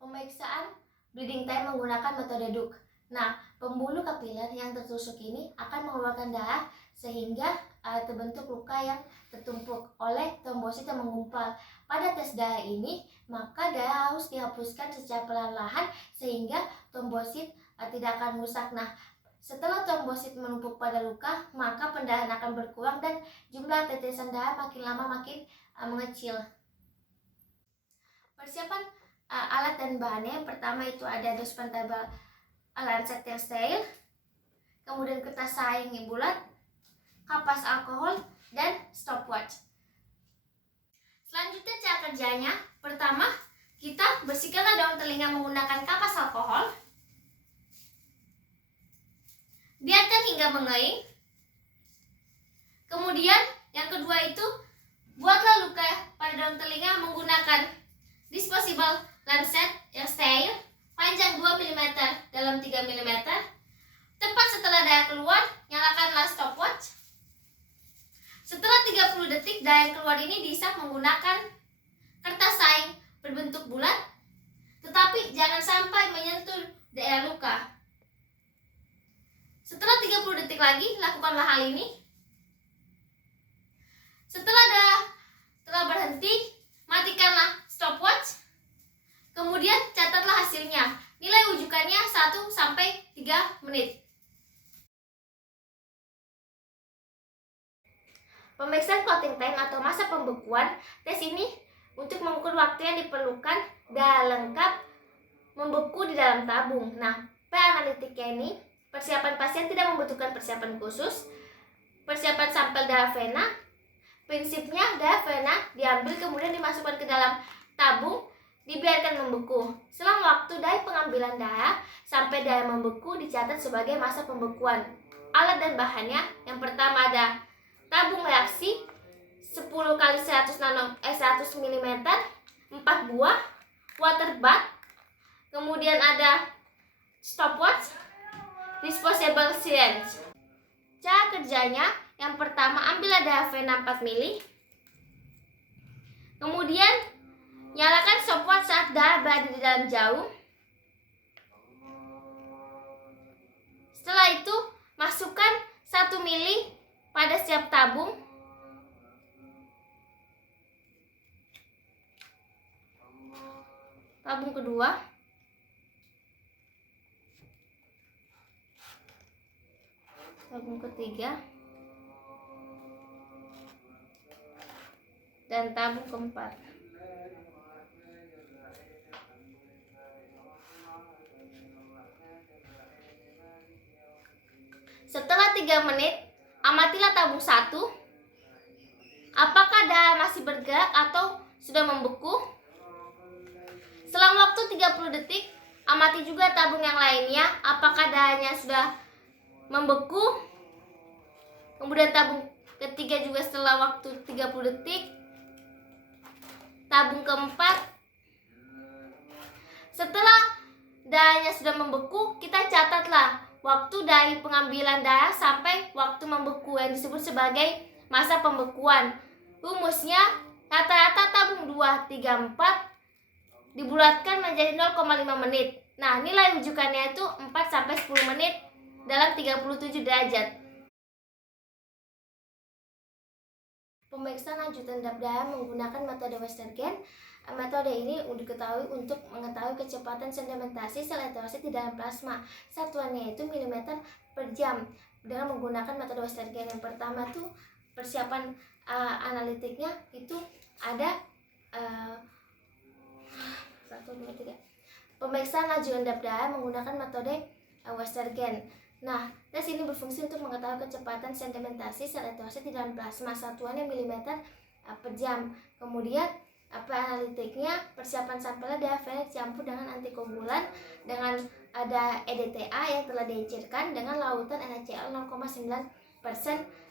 Pemeriksaan bleeding time menggunakan metode Duke. Nah, pembuluh kapiler yang tertusuk ini akan mengeluarkan darah sehingga terbentuk luka yang tertumpuk oleh trombosit yang menggumpal. Pada tes darah ini, maka darah harus dihapuskan secara perlahan sehingga trombosit tidak akan rusak. Nah, setelah trombosit menumpuk pada luka, maka pendarahan akan berkurang dan jumlah tetesan darah makin lama makin mengecil. Persiapan alat dan bahannya, yang pertama itu ada dospen tabel lancet yang steril, kemudian kertas saing yang bulat, kapas alkohol, dan stopwatch. Selanjutnya cara kerjanya, pertama kita bersihkanlah daun telinga menggunakan kapas alkohol, biarkan hingga mengering. Kemudian yang kedua itu buatlah luka pada daun telinga menggunakan disposable lancet yang steril, panjang 2 mm dalam 3 mm. Tepat setelah darah keluar, nyalakanlah stopwatch. Setelah 30 detik darah yang keluar ini diisap menggunakan kertas saing berbentuk bulat, tetapi jangan sampai menyentuh daerah luka. Setelah 30 detik lagi, lakukanlah hal ini. Setelah darah telah berhenti, matikanlah stopwatch. Kemudian catatlah hasilnya. Nilai rujukannya 1-3 menit. Pemeriksaan clotting time atau masa pembekuan. Tes ini untuk mengukur waktu yang diperlukan darah lengkap membeku di dalam tabung. Nah, analitiknya ini, persiapan pasien tidak membutuhkan persiapan khusus. Persiapan sampel darah vena. Prinsipnya darah vena diambil kemudian dimasukkan ke dalam tabung, dibiarkan membeku. Selang waktu dari pengambilan darah sampai darah membeku dicatat sebagai masa pembekuan. Alat dan bahannya, yang pertama ada tabung reaksi 10 x 100 mm 4 buah, water bath, kemudian ada stopwatch, disposable syringe. Cara kerjanya, yang pertama ambillah darah vena 4 ml, kemudian nyalakan stopwatch saat darah berada di dalam jarum. Setelah itu masukkan 1 ml pada setiap tabung. Tabung kedua, tabung ketiga, dan tabung keempat. Setelah 3 menit, amatilah tabung 1. Apakah darah masih bergerak atau sudah membeku? Selang waktu 30 detik, amati juga tabung yang lainnya, apakah darahnya sudah membeku. Kemudian tabung ketiga juga setelah waktu 30 detik. Tabung keempat. Setelah darahnya sudah membeku, kita catatlah waktu dari pengambilan darah sampai waktu membeku yang disebut sebagai masa pembekuan. Rumusnya, rata-rata tabung 2, 3, 4 dibulatkan menjadi 0,5 menit. Nah, nilai rujukannya itu 4-10 menit dalam 37 derajat. Pemeriksaan lanjutan darah menggunakan metode Westergen. Metode ini diketahui untuk mengetahui kecepatan sedimentasi sel eritrosit di dalam plasma. Satuannya itu milimeter per jam dengan menggunakan metode Westergen. Yang pertama tuh persiapan analitiknya itu ada 1, 2, 3. Pemeriksaan lanjutan darah menggunakan metode Westergen. Nah, tes ini berfungsi untuk mengetahui kecepatan sedimentasi sel eritrosit di dalam plasma. Satuannya milimeter per jam. Kemudian analitiknya, persiapan sampelnya darah vena dicampur dengan antikoagulan dengan ada EDTA yang telah diencerkan dengan lautan NaCl 0,9%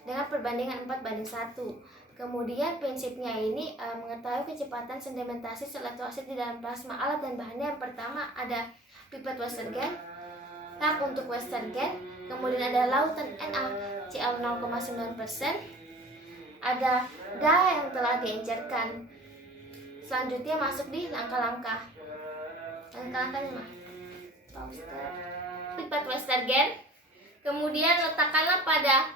dengan perbandingan 4:1. Kemudian prinsipnya ini mengetahui kecepatan sedimentasi sel eritrosit di dalam plasma. Alat dan bahannya, yang pertama ada pipet Westergen, rak untuk Westergen, kemudian ada lautan NaCl 0,9%, ada darah yang telah diencerkan. Selanjutnya masuk di langkah-langkah. pipet Westergen. Kemudian letakkanlah pada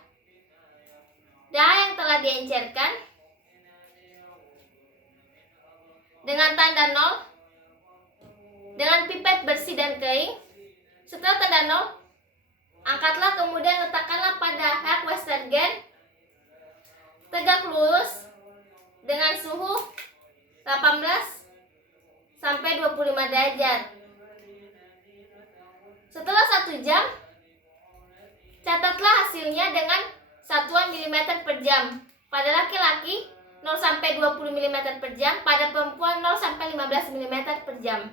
dahan yang telah diencerkan dengan tanda 0 dengan pipet bersih dan kering. Setelah tanda 0, angkatlah, kemudian letakkanlah pada hak Westergen tegak lurus dengan suhu 18 sampai 25 derajat. Setelah 1 jam, catatlah hasilnya dengan satuan mm per jam. Pada laki-laki 0 sampai 20 mm per jam, pada perempuan 0 sampai 15 mm per jam.